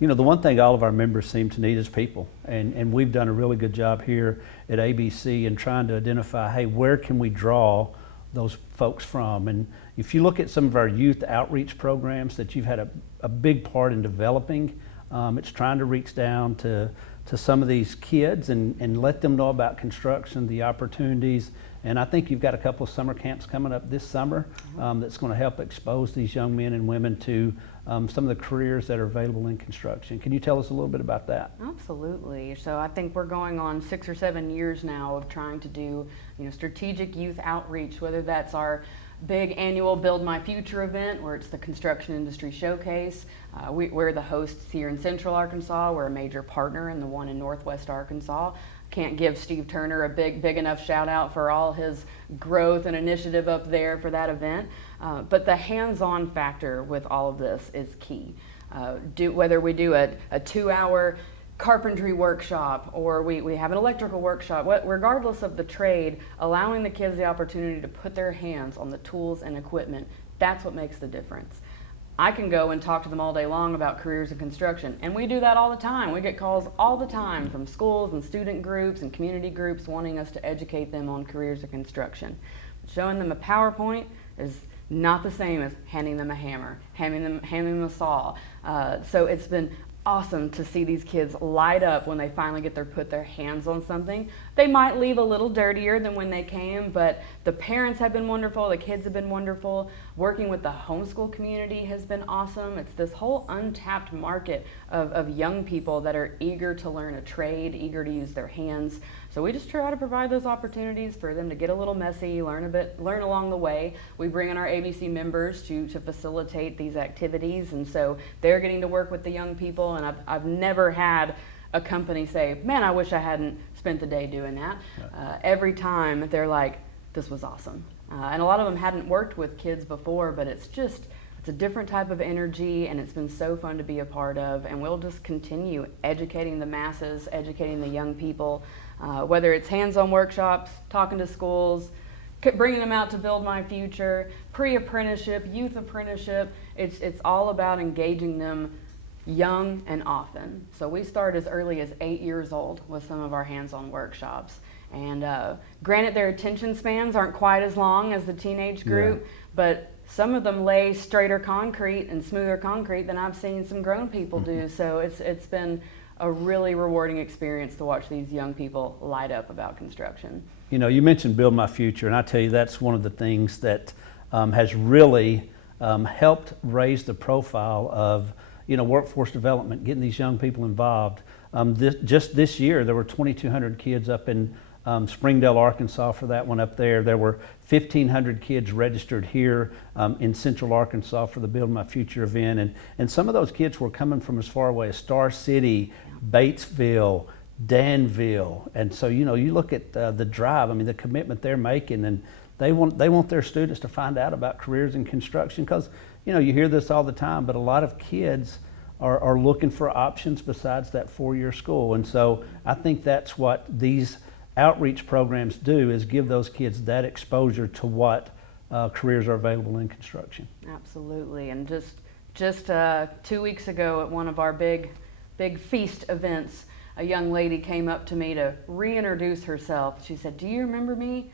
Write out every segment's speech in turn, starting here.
You know, the one thing all of our members seem to need is people, and we've done a really good job here at ABC in trying to identify, hey, where can we draw those folks from? And if you look at some of our youth outreach programs that you've had a big part in developing, it's trying to reach down to some of these kids and let them know about construction, the opportunities. And I think you've got a couple of summer camps coming up this summer that's going to help expose these young men and women to some of the careers that are available in construction. Can you tell us a little bit about that? Absolutely. So I think we're going on 6 or 7 years now of trying to do, strategic youth outreach, whether that's our big annual Build My Future event, where it's the construction industry showcase. We're the hosts here in Central Arkansas. We're a major partner in the one in Northwest Arkansas. Can't give Steve Turner a big enough shout out for all his growth and initiative up there for that event. But the hands-on factor with all of this is key. Whether we do a 2-hour carpentry workshop or we have an electrical workshop, regardless of the trade, allowing the kids the opportunity to put their hands on the tools and equipment, that's what makes the difference. I can go and talk to them all day long about careers in construction, and we do that all the time. We get calls all the time from schools and student groups and community groups wanting us to educate them on careers in construction. Showing them a PowerPoint is not the same as handing them a hammer, handing them a saw. So it's been awesome to see these kids light up when they finally put their hands on something. They might leave a little dirtier than when they came, but the parents have been wonderful, the kids have been wonderful. Working with the homeschool community has been awesome. It's this whole untapped market of young people that are eager to learn a trade, eager to use their hands. So we just try to provide those opportunities for them to get a little messy, learn along the way. We bring in our ABC members to facilitate these activities, and so they're getting to work with the young people, and I've never had a company say, man, I wish I hadn't spent the day doing that. Every time they're like, this was awesome. And a lot of them hadn't worked with kids before, but it's a different type of energy, and it's been so fun to be a part of, and we'll just continue educating the masses, educating the young people, whether it's hands-on workshops, talking to schools, bringing them out to Build My Future, pre-apprenticeship, youth apprenticeship. It's all about engaging them young and often. So we start as early as 8 years old with some of our hands-on workshops. And granted, their attention spans aren't quite as long as the teenage group, but some of them lay straighter concrete and smoother concrete than I've seen some grown people do. So it's been a really rewarding experience to watch these young people light up about construction. You know, you mentioned Build My Future, and I tell you that's one of the things that has really helped raise the profile of workforce development, getting these young people involved. Just this year, there were 2,200 kids up in Springdale, Arkansas for that one up there. There were 1,500 kids registered here in Central Arkansas for the Build My Future event. And some of those kids were coming from as far away as Star City, Batesville, Danville. And so, you look at the drive, the commitment they're making, and they want their students to find out about careers in construction, because, you hear this all the time, but a lot of kids are looking for options besides that 4-year school. And so I think that's what these outreach programs do, is give those kids that exposure to what careers are available in construction. Absolutely. And just 2 weeks ago at one of our big feast events, a young lady came up to me to reintroduce herself. She said, "Do you remember me?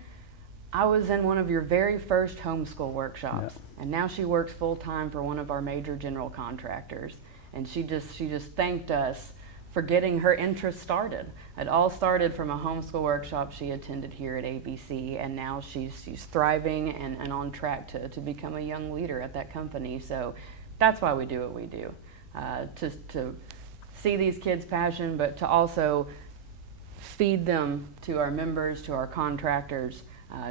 I was in one of your very first homeschool workshops." Yeah. And now she works full-time for one of our major general contractors. And she just thanked us for getting her interest started. It all started from a homeschool workshop she attended here at ABC, and now she's thriving and on track to become a young leader at that company. So that's why we do what we do, to see these kids' passion, but to also feed them to our members, to our contractors,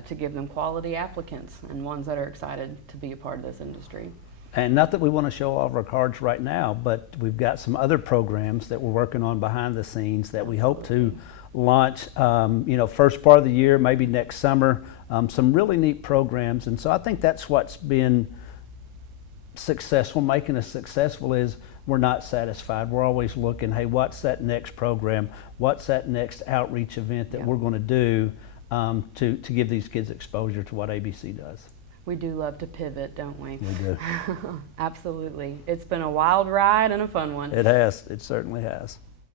to give them quality applicants and ones that are excited to be a part of this industry. And not that we want to show all of our cards right now, but we've got some other programs that we're working on behind the scenes that we hope to launch, first part of the year, maybe next summer, some really neat programs. And so I think that's what's been successful, making us successful, is we're not satisfied. We're always looking, hey, what's that next program? What's that next outreach event that we're going to do to give these kids exposure to what ABC does? We do love to pivot, don't we? We do. Absolutely. It's been a wild ride and a fun one. It has. It certainly has.